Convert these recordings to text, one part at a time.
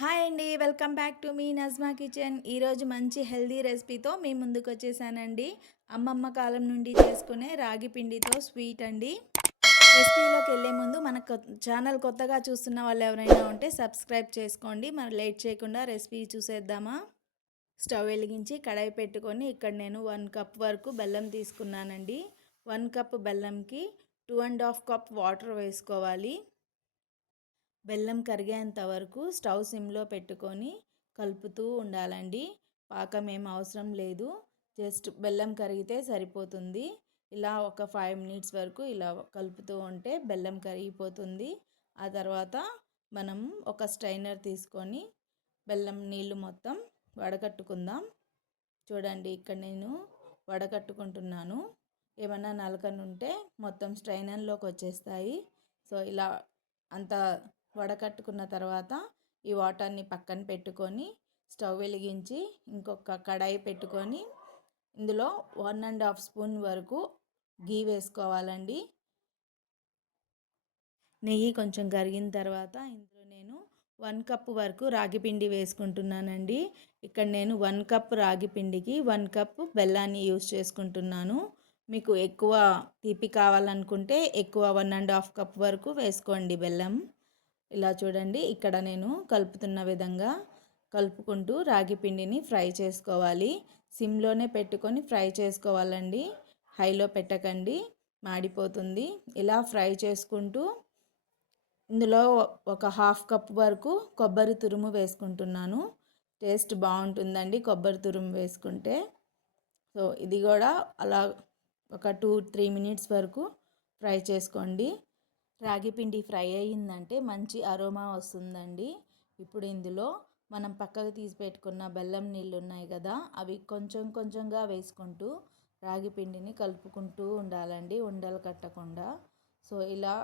Hi అండి welcome back to మీ Najma kitchen. ఈరోజు మంచి హెల్దీ రెసిపీతో మీ ముందుకు వచ్చేసానండి. అమ్మమ్మ కాలం నుండి చేసుకునే రాగి పిండితో స్వీట్ అండి. రెసిపీలోకి వెళ్ళే ముందు మన ఛానల్ కొత్తగా చూస్తున్న వాళ్ళు ఎవరైనా ఉంటే సబ్స్క్రైబ్ చేసుకోండి. మరి లేట్ చేయకుండా రెసిపీ చూసేద్దామా? స్టవ్ వెలిగించి కడాయి పెట్టుకొని ఇక్కడ నేను వన్ కప్ వరకు బెల్లం తీసుకున్నానండి. One cup బెల్లంకి two and half cup water వేసుకోవాలి. బెల్లం కరిగేంత వరకు స్టవ్ సిమ్లో పెట్టుకొని కలుపుతూ ఉండాలండి. పాకం ఏం అవసరం లేదు. జస్ట్ బెల్లం కరిగితే సరిపోతుంది. ఇలా ఒక ఫైవ్ మినిట్స్ వరకు ఇలా కలుపుతూ ఉంటే బెల్లం కరిగిపోతుంది. ఆ తర్వాత మనం ఒక స్ట్రైనర్ తీసుకొని బెల్లం నీళ్ళు మొత్తం వడకట్టుకుందాం. చూడండి ఇక్కడ నేను వడకట్టుకుంటున్నాను. ఏమన్నా నలకనుంటే మొత్తం స్ట్రైనర్లోకి వచ్చేస్తాయి సో ఇలా అంత వడకట్టుకున్న తర్వాత ఈ వాటర్ని పక్కన పెట్టుకొని స్టవ్ వెలిగించి ఇంకొక కడాయి పెట్టుకొని ఇందులో వన్ అండ్ హాఫ్ స్పూన్ వరకు గీ వేసుకోవాలండి. నెయ్యి కొంచెం కరిగిన తర్వాత ఇందులో నేను వన్ కప్ వరకు రాగి పిండి వేసుకుంటున్నానండి. ఇక్కడ నేను వన్ కప్ రాగి పిండికి వన్ కప్ బెల్లాన్ని యూస్ చేసుకుంటున్నాను. మీకు ఎక్కువ తీపి కావాలనుకుంటే ఎక్కువ వన్ అండ్ హాఫ్ కప్ వరకు వేసుకోండి బెల్లం. ఇలా చూడండి ఇక్కడ నేను కలుపుతున్న విధంగా కలుపుకుంటూ రాగి పిండిని ఫ్రై చేసుకోవాలి. సిమ్లోనే పెట్టుకొని ఫ్రై చేసుకోవాలండి. హైలో పెట్టకండి మాడిపోతుంది. ఇలా ఫ్రై చేసుకుంటూ ఇందులో ఒక హాఫ్ కప్ వరకు కొబ్బరి తురుము వేసుకుంటున్నాను. టేస్ట్ బాగుంటుందండి కొబ్బరి తురుము వేసుకుంటే. సో ఇది కూడా అలా ఒక టూ త్రీ మినిట్స్ వరకు ఫ్రై చేసుకోండి. రాగి పిండి ఫ్రై అయ్యిందంటే మంచి అరోమా వస్తుందండి. ఇప్పుడు ఇందులో మనం పక్కకు తీసి పెట్టుకున్న బెల్లం నీళ్ళు ఉన్నాయి కదా అవి కొంచెం కొంచెంగా వేసుకుంటూ రాగి పిండిని కలుపుకుంటూ ఉండాలండి ఉండలు కట్టకుండా. సో ఇలా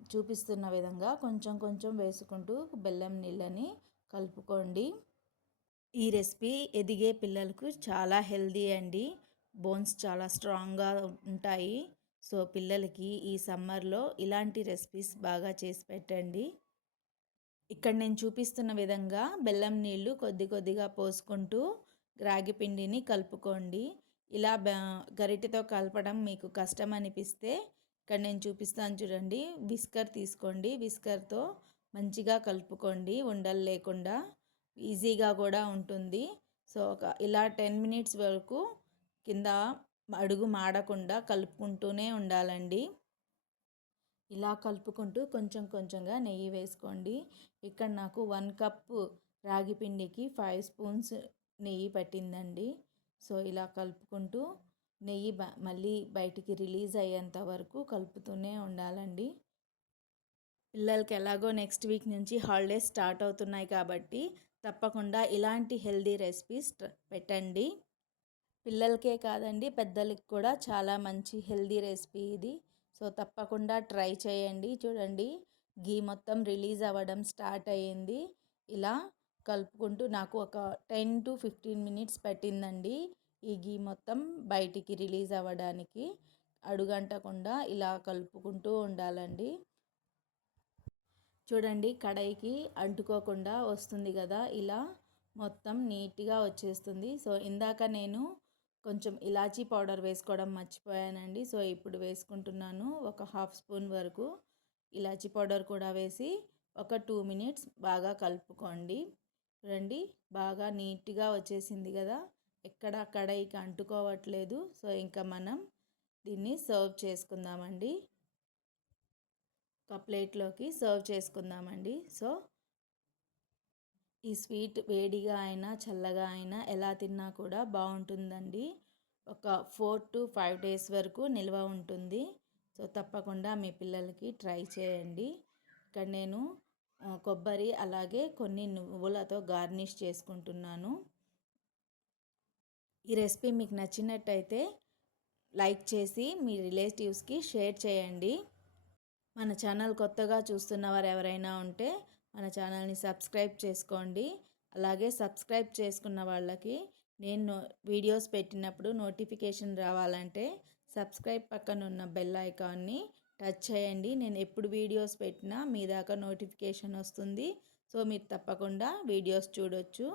చూపిస్తున్న విధంగా కొంచెం కొంచెం వేసుకుంటూ బెల్లం నీళ్ళని కలుపుకోండి. ఈ రెసిపీ ఎదిగే పిల్లలకు చాలా హెల్దీ అండి. బోన్స్ చాలా స్ట్రాంగ్గా ఉంటాయి. సో పిల్లలకి ఈ సమ్మర్లో ఇలాంటి రెసిపీస్ బాగా చేసి పెట్టండి. ఇక్కడ నేను చూపిస్తున్న విధంగా బెల్లం నీళ్ళు కొద్ది కొద్దిగా పోసుకుంటూ రాగి పిండిని కలుపుకోండి. ఇలా గరిటెతో కలపడం మీకు కష్టం అనిపిస్తే ఇక్కడ నేను చూపిస్తాను చూడండి. విస్కర్ తీసుకోండి. విస్కర్తో మంచిగా కలుపుకోండి. ఉండలు లేకుండా ఈజీగా కూడా ఉంటుంది. సో ఒక ఇలా టెన్ మినిట్స్ వరకు కింద అడుగు మాడకుండా కలుపుకుంటూనే ఉండాలండి. ఇలా కలుపుకుంటూ కొంచెం కొంచెంగా నెయ్యి వేసుకోండి. ఇక్కడ నాకు వన్ కప్ రాగి పిండికి ఫైవ్ స్పూన్స్ నెయ్యి పట్టిందండి. సో ఇలా కలుపుకుంటూ నెయ్యి మళ్ళీ బయటికి రిలీజ్ అయ్యేంత వరకు కలుపుతూనే ఉండాలండి. పిల్లలకి ఎలాగో నెక్స్ట్ వీక్ నుంచి హాలిడేస్ స్టార్ట్ అవుతున్నాయి కాబట్టి తప్పకుండా ఇలాంటి హెల్దీ రెసిపీస్ పెట్టండి. పిల్లలకే కాదండి పెద్దలకి కూడా చాలా మంచి హెల్దీ రెసిపీ ఇది. సో తప్పకుండా ట్రై చేయండి. చూడండి గీ మొత్తం రిలీజ్ అవ్వడం స్టార్ట్ అయ్యింది. ఇలా కలుపుకుంటూ నాకు ఒక టెన్ టు ఫిఫ్టీన్ మినిట్స్ పట్టిందండి ఈ గీ మొత్తం బయటికి రిలీజ్ అవ్వడానికి. అడుగంటకుండా ఇలా కలుపుకుంటూ ఉండాలండి. చూడండి కడాయికి అంటుకోకుండా వస్తుంది కదా ఇలా మొత్తం నీట్గా వచ్చేస్తుంది. సో ఇందాక నేను కొంచెం ఇలాచీ పౌడర్ వేసుకోవడం మర్చిపోయానండి. సో ఇప్పుడు వేసుకుంటున్నాను. ఒక హాఫ్ స్పూన్ వరకు ఇలాచీ పౌడర్ కూడా వేసి ఒక టూ మినిట్స్ బాగా కలుపుకోండి. రండి. బాగా నీట్గా వచ్చేసింది కదా! ఎక్కడ కడాయికి అంటుకోవట్లేదు. సో ఇంకా మనం దీన్ని సర్వ్ చేసుకుందామండి. ఒక ప్లేట్లోకి సర్వ్ చేసుకుందామండి. సో ఈ స్వీట్ వేడిగా అయినా చల్లగా అయినా ఎలా తిన్నా కూడా బాగుంటుందండి. ఒక ఫోర్ టు ఫైవ్ డేస్ వరకు నిల్వ ఉంటుంది. సో తప్పకుండా మీ పిల్లలకి ట్రై చేయండి. ఇక్కడ నేను కొబ్బరి అలాగే కొన్ని నువ్వులతో గార్నిష్ చేసుకుంటున్నాను. ఈ రెసిపీ మీకు నచ్చినట్టయితే లైక్ చేసి మీ రిలేటివ్స్కి షేర్ చేయండి. మన ఛానల్ కొత్తగా చూస్తున్న వారు ఎవరైనా ఉంటే మన ఛానల్ని సబ్స్క్రైబ్ చేసుకోండి. అలాగే సబ్స్క్రైబ్ చేసుకున్న వాళ్ళకి నేను వీడియోస్ పెట్టినప్పుడు నోటిఫికేషన్ రావాలంటే సబ్స్క్రైబ్ పక్కన ఉన్న బెల్ ఐకాన్ని టచ్ చేయండి. నేను ఎప్పుడు వీడియోస్ పెట్టినా మీ దాకా నోటిఫికేషన్ వస్తుంది. సో మీరు తప్పకుండా వీడియోస్ చూడొచ్చు.